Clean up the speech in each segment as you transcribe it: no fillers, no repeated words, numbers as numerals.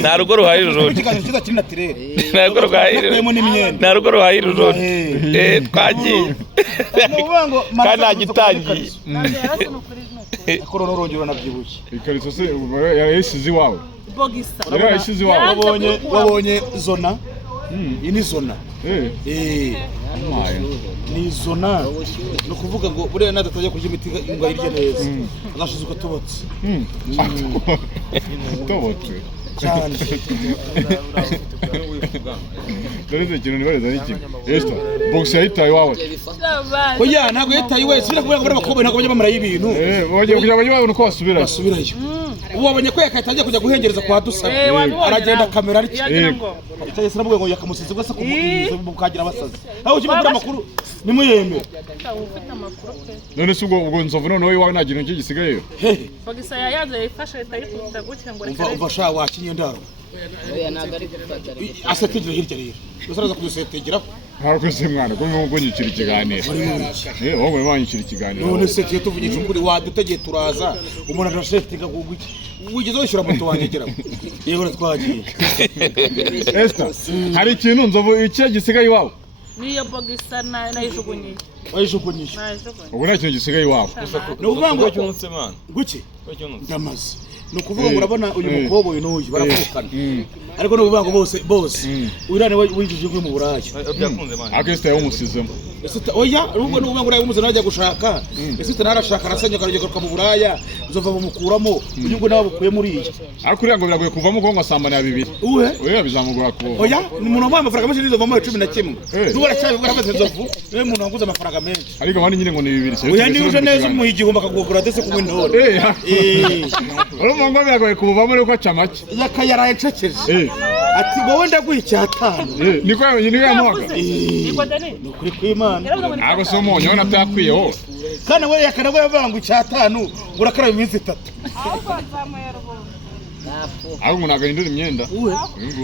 nta rugo ruhaye urundi nta rugo ruhaye urundi twagiye kandi nagitangiye korona urongera nabyibushye ikariso se yarayisize iwawe bogisa yarayisize iwawe wabonye zona iyi ni zona ni zona no kuvuga ngo buriya nadatajya kurya imiti ngo ayirye neza agashizuka tubotse tubotse cyane Dore ikintu nibareza n'iki Esther box yahitaye iwawe oya ntabwo yahitaye iwawe sibira kubera ngo abakobwa ntabwo bajya bamara y'ibintu bagiye kujya babona uko basubirayo wabonye ko yakatangiye kujya guhengereza kwa dusa aragenda kamera ari cyane sinavuga ngo yakamusize gwese kukagira abasazi aho ukimubura amakuru nimuyemera ufite amakuru pe none se ubwo nzovu noneho iwawe nagira iki gisigayeyo bogisa yayanze yifashe tayikuta gutya ngo umva sha wakinye ndaro oya nagari gufata asetegera hirya rero usaraza kudusetegeraho ntabwo se mwana ko ngo nyikira ikiganiro wowe wanyikira ikiganiro none se kiyo tuvugisha ukuri wadutegeye turaza umuntu arasheftinga kugwiki wigeze wishyura moto wanjye geraho yego twagiye Esther hari ikintu nzovu iki gisigaye iwawe niyo bogisa nayijugunye wayijugunye ubu nta kintu gisigaye iwawe no uvango cyonse man guki ndamaze no kuvuga ngo urabona uyu mukobo uyu n'uyu baravukana ariko no uvango bose urane wijije mu buraya byakunze man akesta yamusizemo oya urubwo no uvango uraye najya gushaka ese narashaka arasanya karyo garuka mu buraya uzova bamukuramo unyungu nawe bukuye muri iyi ariko uriya ngo biragoye kuvamo ko ngasambana ya bibiri oya bizamugura ko oya ni umuntu wambaye amafaranga menshi nizovamo 11 n'ubara cyane bwa amaze nzovu niwe muntu wanguze amafaranga menshi ariko abandi nyine ngo ni bibiri oya ni uje neza mu igihumba akagugura ndetse kumwe ntore urumva ngo biragoye kubuvamo ariko acamake yakayaraye ncekeje ati wowe ndaguha icyatanu niko yamuhaga niko dani ni ukuri kw'Imana ntabwo se umunyu ubona atakwiyeho kandi we yakanabwo yavuga ngo icyatanu urakaraba iminsi 3 aho umuntu agahindura imyenda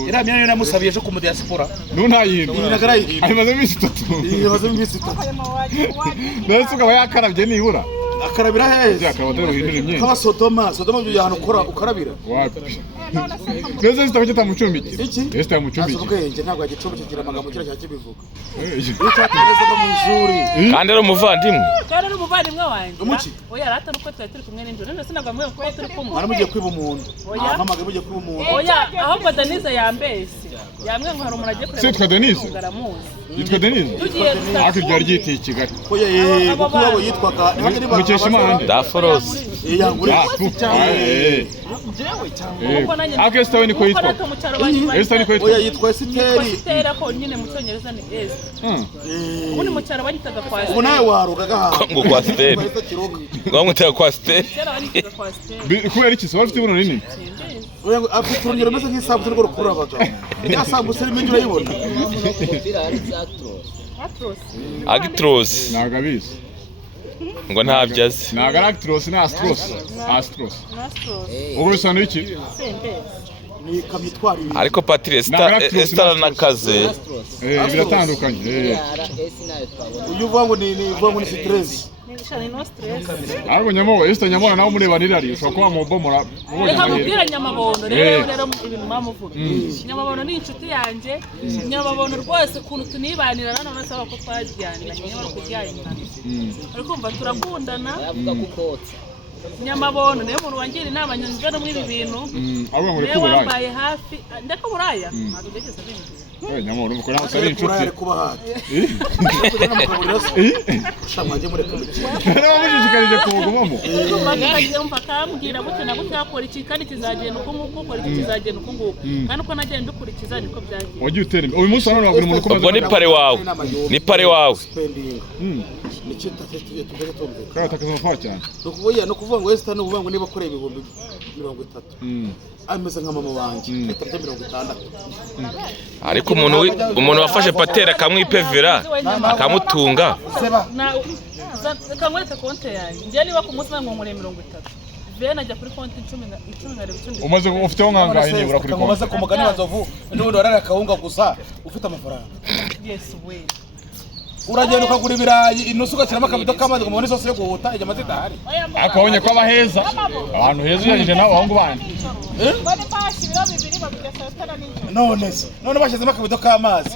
iriya myenda namusabiye ejo ku mu diaspora ntuntayihindura ayimaze iminsi 3 mbese ukaba yakarabye nibura akarabira heza akaba atari guhindura imyenda kaba Sodoma byo ahantu ukora ukarabira wapi neze zitaba kitamucumbikira iki Esther yamucumbikira ubwenge ntabwo agicumbi kigira amagambo kira cyakibivuga icyatereza mu ishuri kandi ari umuvandimwe wanjye umuki oya rata nuko twari turi kumwe n'injoro none sinagambwe ko turi kumwe ari mugiye kwiba umuntu mpamagaye mugiye kwiba umuntu oya ahubwo Denise yambese yamwe ngo hari umuntu agiye kureba Sitwa Denise yitwa Denise ariko byari ryiteye Kigali oya kuko wabo yitwaga mukesha imana Daforos Esther we niko yitwa Esther niko yitwa oya yitwa Esther Esther ko nyine mu cyongereza ni Esther ubundi mu cyaro banyitaga kwa Esther ubu nawe warugaga ha ngo kwa Esther ngo mutaka kwa Esther kubera iki se bafite ibuno rinini oya afite urugero meze nk'isambu rwo rukurura abagabo yasambu se rimwe urayibona Actros nagabizi ngo ntabyaze naga Actros na Astros ubwo bisano iki ni kamitwari ariko Patrice Esther nakaze biratandukanye uyu vuga ngo ni stress ariko nyamo Esther nyamona nawe murebanira ari ushobora kuba mubomora reka mubwira nyamabono rero ibintu mamuvuga nyamabono ni inshuti yanjye nyamabono rwose kuntu tunibanira none saba ko twajyana nyamara kujyana ariko umva turakundana yavuga kukotsa nyamabono niyo muntu wangira inama nyunga no muri bintu niyo wambaye hafi ndako buraya ntabwo byageze bindi nyamona uko naho ari inshuti kuba hati shamanje muri kamera namushishikariye kubugumamo magaje umfaka mbwira gute na gute akora iki kandi kizagenda uko nguko ukora iki kizagenda uko nguko kandi uko nagenda ukurikiza niko byagiye wagiye utera uyu munsi none wabwira umuntu ubwo ni pare wawe ni cyitafite tujye tumve kandi atakaza amafaranga cyane no kuvuga ngo Esther no kuvuga ngo niba akoreye ibihumbi 30 ameze nka mama wanjye 60 ariko umuntu wafashe patera akamwipevera akamutunga kamwete konte yanjye njye niba ku munsi namwe 30 Vena ajya kuri konti 10 na rebucundi umaze ufiteho nkangahe nibura kuri konti umaze kumugani bazovu n'ubundi warara akawunga gusa ufite amafaranga yes we uragenda ukagura ibirayi inusu ugashyiramo akabido k'amazi ngo mubone isosi yo guhuta inyama zidahari. akabonye ko abaheza abantu heza ugereranyije n'abahungu bandi none bashyizemo akabido k'amazi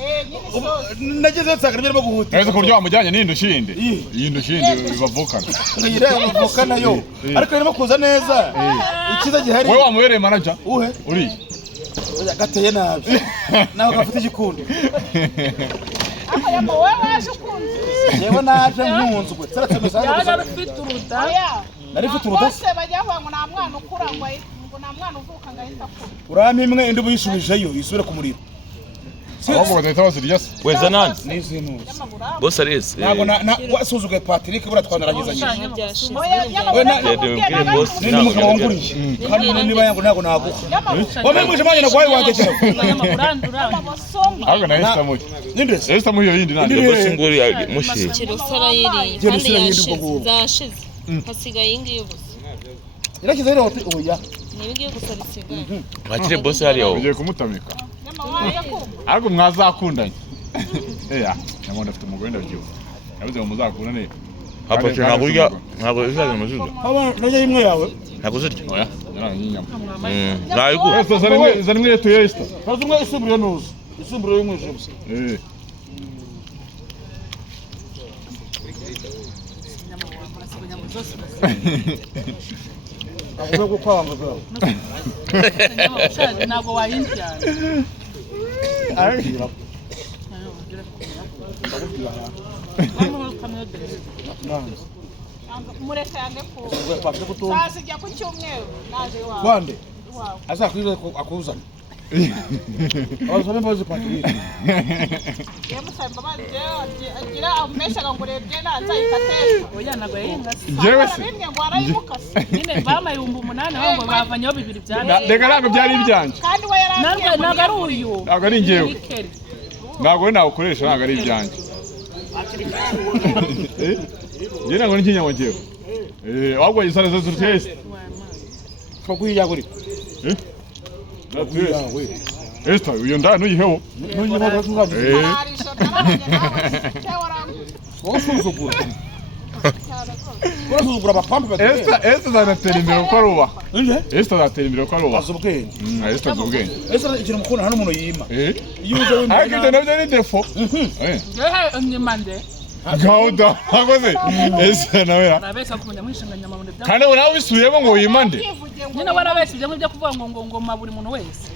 nagezeyo nsanga nibyo guhuta neza ku buryo wamujyanye n'indushindi bavukana bavukana yo ariko irimo kuza neza ikiza gihari wowe wamubereye manager uhe uriya gateye nabi nawe gafite igikundi akayama wowe waje ukunze yewe naje nkunzwe seretse mesaje yaje afite uruda nari mfite uruda bose bajya kuvuga ngo nta mwana ukura ngo nta mwana uvuka ngo ahita akura urame imwe indi buyishubijeyo isubire ku muriro ahubwo badahita bazirya se weza nani n'izintuzi boss arese ntabwo wasuzuguye Patrick buriya twanarangizanye n'umugabo wanguriye kandi niba yangu ntabwo naguha wamemuje manje nagwaye wagekera ahubwo nahita muyo nahita muyo yindi nandi boss nguri mushi kirusara yiri kandi yashize zashize hasigaye ingiye gusa irakize rero oya nibigiye gusa bisigaye bakire boss hari aho ugiye kumutamika ariko mwazakundanye nyamwanda afite umugore ndabyibuha yavuze ngo muzakundane hapa tunagurya ntabwo izaga amazuga najya imwe yawe ntabwo zirya oya n'inyama ntabwo zari mwe yetu yesta kazi umwe isumbure nuzo isumbure y'umweje gusa ahubwo kwanga bwawe ntabwo wayinjyana mureka yange ku bazijya ku cyumweru naje iwawe kwande azakwiza akuzana abazome mbazi Patrick yemusamba banje agira ameshaga ngo rebye naza ikateshwa oya ntabwo yayingase jewe se bimwe ngo arayimukase nyine bamayumba 8 ngo bavanyeho 2 byane reka ntabwo byari ibyanjye kandi we yarangiye ntabwo ari uyu ntabwo ari njyewe ntabwo we nawukoresha ntabwo ari ibyanjye njye ntabwo ni ikinyama njyewe ahubwo yisara zo turutese kagwiyaguri Esta uyo ndani uyiheho urasuzugura abapampe Esta zanatera imbere uko aruba Esta zatera imbere uko aruba azubwenge Esta azubwenge Esta ikintu mukunda hano umuntu yima iyo uje ariko ibyo nabyo ni defo nyimande gauda akoze Esta nawera nabesa kumenya mwishanganya mabone bya kandi nawe wisubiyemo ngo uyimande nyine warabese ibyo kuvuga ngo maburi muntu wese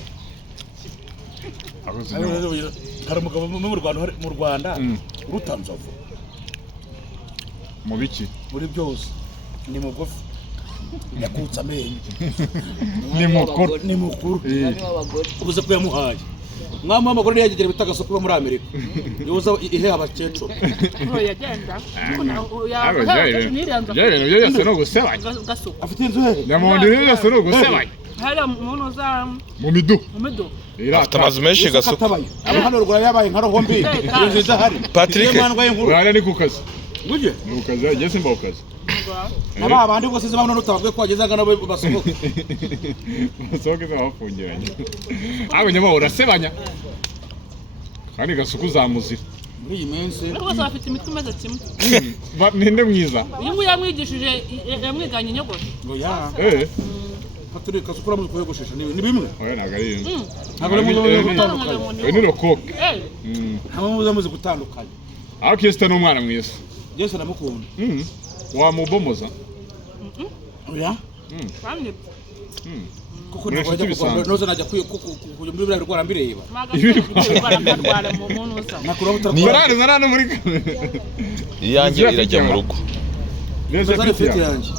hari umugabo mu Rwanda urutanzovu mu biki muri byose ni mugufi yakutsa amenyo ni mukuru ubuze ko yamuhaye mwama w'amagore yagegera bitaga soko muri Amerika yoza ihe abakecuru yagenda ibyo byose no gusebanya afite inzu he nyamundi ibyo byose no gusebanya hari umuntu za mu midu afite amazu menshi gasoko hano Rwanda yabaye nka rohombi iyo nziza hari Patrick Rwanda ni ku kazi Guje ni ku kazi ageze mba ku kazi aba bandi bose zibabona rutabwe ko agezaga nabo basohoke basohoke zabafungiranye abo nyama urasebanya kandi gasuku zamuzira muri iyi minsi bose bafite imitwe imeze kimwe ninde mwiza uyu nguyu yamwigishije yamwiganye inyogosho oya Patrick kasukura mu kuyogoshesha ni bimwe oya ntabwo ari ntabwo ari mu gutandukanye ni rokoke hamwe muzamuze gutandukanye aho Kristo ni umwana mwiza Yesu namukunda wamubomoza oya bamwe kuko noza najya kujya muri biriya rwara mbireba nakura Ngarane zarane muri iyanjye irajya mu rugo neza fiti yanjye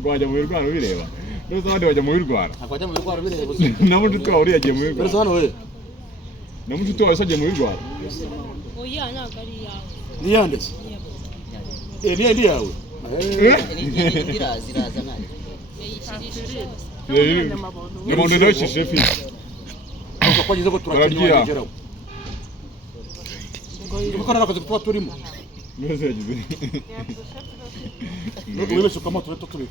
gwajya mu birwara bireba neza abandi bajya mu birwara akwajya mu rwara bireba namujuti wawe yagiye mu birwara hano we namujuti wawe yagiye mu birwara oya ntabwo ari yawe ni yande ni yawe ziraza nayo nyamundi nawe kishefi ko ageze ko turakira kuko narakaze kuba turimo neza yagize wibeshe kama tureto turi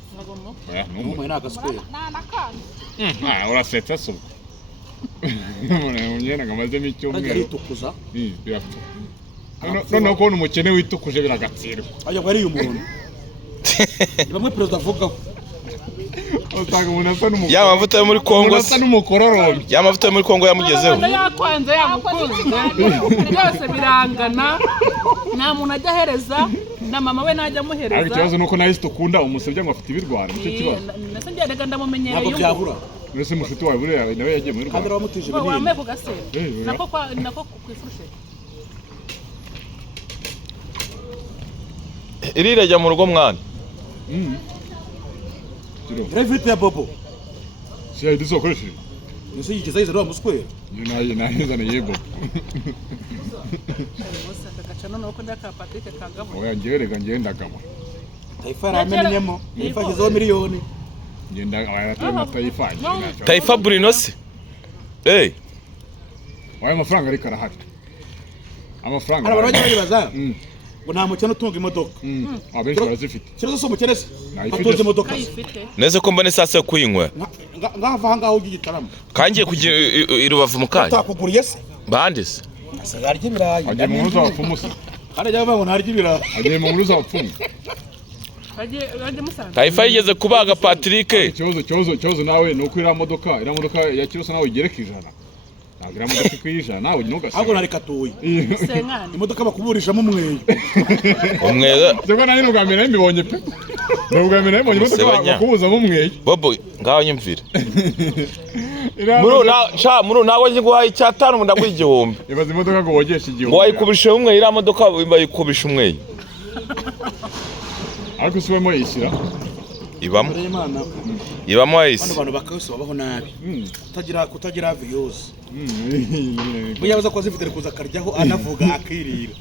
numwe nagaswera urasetsa so umuntu ngamaze ari n'icyumweru tukuza noneho kubona umukene witukuje biragatsirwa ajya ngo ari umuntu bamwe perezida avugaho usanga umuntu asa n'umukoro ya mavuta yo muri Kongo asa n'umukororombya ya mavuta yo muri Kongo yamugezeho yakwanze yamukunze byose birangana nta muntu ajya ahereza na mama we najya amuhereza ariko ikibazo nuko nawe tukunda umusebya ngo afite ibirwara nicyo kibazo nase ngenda ndamumenyereye ntabwo byabura mbese mushuti wawe buriya nawe yagiye muri kandi Rwanda wamutije wambaye ibinini ku gasera nako kwifushe irirajya mu rugo mwana Revite ya Bobo si yahita isokoresheje nise yigeze yizera muswera nayizana yego bose ndagaca noneho ko ndaka Patrick kagabo oya ngewe rega ngendagamo Taifa yaramenyemo yifashizeho miliyoni ngenda abayatanga Taifa Taifa Bruno se oya amafaranga ariko arahari amafaranga hari abantu bagibaza ngo nta mukene utunga imodoka abenshi barazifite kibazo so mukene se Nayifite. atunze imodoka neze ko mbone sase kuyinywa ngava hanga ugiye gitarama kangiye kugira irubavu mukanya utakuguriye se bandise asigarye ibirayi agiye mu ruza wapfumu se kandi ajya bavuga ngo ntarya ibirayi agiye mu ruza wapfumu ajye musanze Taifa yigeze kubaga Patrick ikibazo nawe ni uko iriya modoka ya kirosa nawe igereka ijana ntabwo iriya modoka ikwiye ijana nawe ntugase ahubwo nari katuye senkani imodoka bakuburishamo umweyo umweza cyangwa nari n'ubwa mbere nabibonye pe n'ubwa mbere nabibonye imodoka bakubuzamo umweyo Bobo ngaho nyumvire muru nawe nje guhaye icyatanu ndaguha igihumbi ibaza imodoka ngo wogeshe igihumbi ngo wayikubishe umwe iriya modoka bayikubisha umwe ariko usubemo yishyira ibamo Imana ibamo bano ayise bantu bakose babaho nabi kutagira views buya baza ko zifite kuza karyaho anavuga akirira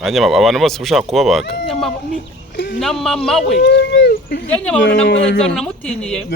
abantu bose ushaka kubabaga na mama we yanyababona namutiniye